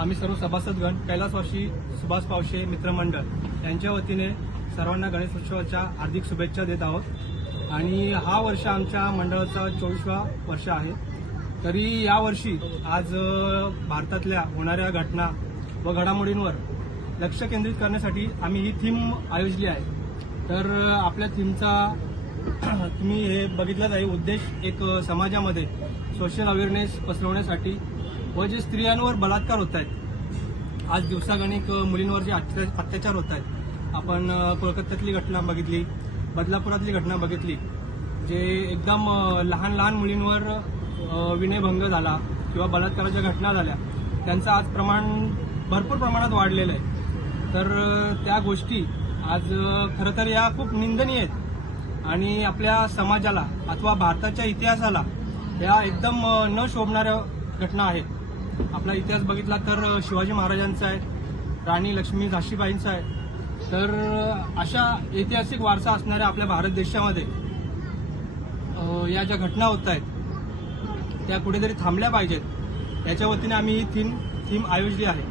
आम्ही सर्व सभासदगण कैलासवासी सुभाष पावशे मित्रमंडळ यांच्या वतीने सर्वांना गणेशोत्सवाच्या हार्दिक शुभेच्छा देत आहोत. आणि हा वर्ष आमच्या मंडळाचा चोवीसवा वर्ष आहे. तरी यावर्षी आज भारतातल्या होणाऱ्या घटना व घडामोडींवर लक्ष केंद्रित करण्यासाठी आम्ही ही थीम आयोजली आहे. तर आपल्या थीमचा तुम्ही हे बघितलंच आहे. उद्देश एक समाजामध्ये सोशल अवेअरनेस पसरवण्यासाठी व जे स्त्रियांवर बलात्कार होत आहेत. आज दिवसागणिक मुलींवर जे अत्याचार होत आहेत. आपण कोलकात्यातली घटना बघितली बदलापुरातली घटना बघितली जे एकदम लहान लहान मुलींवर विनयभंग झाला किंवा बलात्काराच्या घटना झाल्या त्यांचं आज प्रमाण भरपूर प्रमाणात वाढलेलं आहे. तर त्या गोष्टी आज खरं तर या खूप निंदनीय आहेत. आणि आपल्या समाजाला अथवा भारताच्या इतिहासाला या एकदम न शोभणाऱ्या घटना आहेत. आपला इतिहास बघितला तर शिवाजी महाराजांचा आहे राणी लक्ष्मी झाशीबाईंचा आहे. तर अशा ऐतिहासिक वारसा असणाऱ्या आपल्या भारत देशामध्ये या ज्या घटना होत आहेत त्या कुठेतरी थांबल्या पाहिजेत. याच्या वतीने आम्ही ही थीम थीम आयोजली आहे.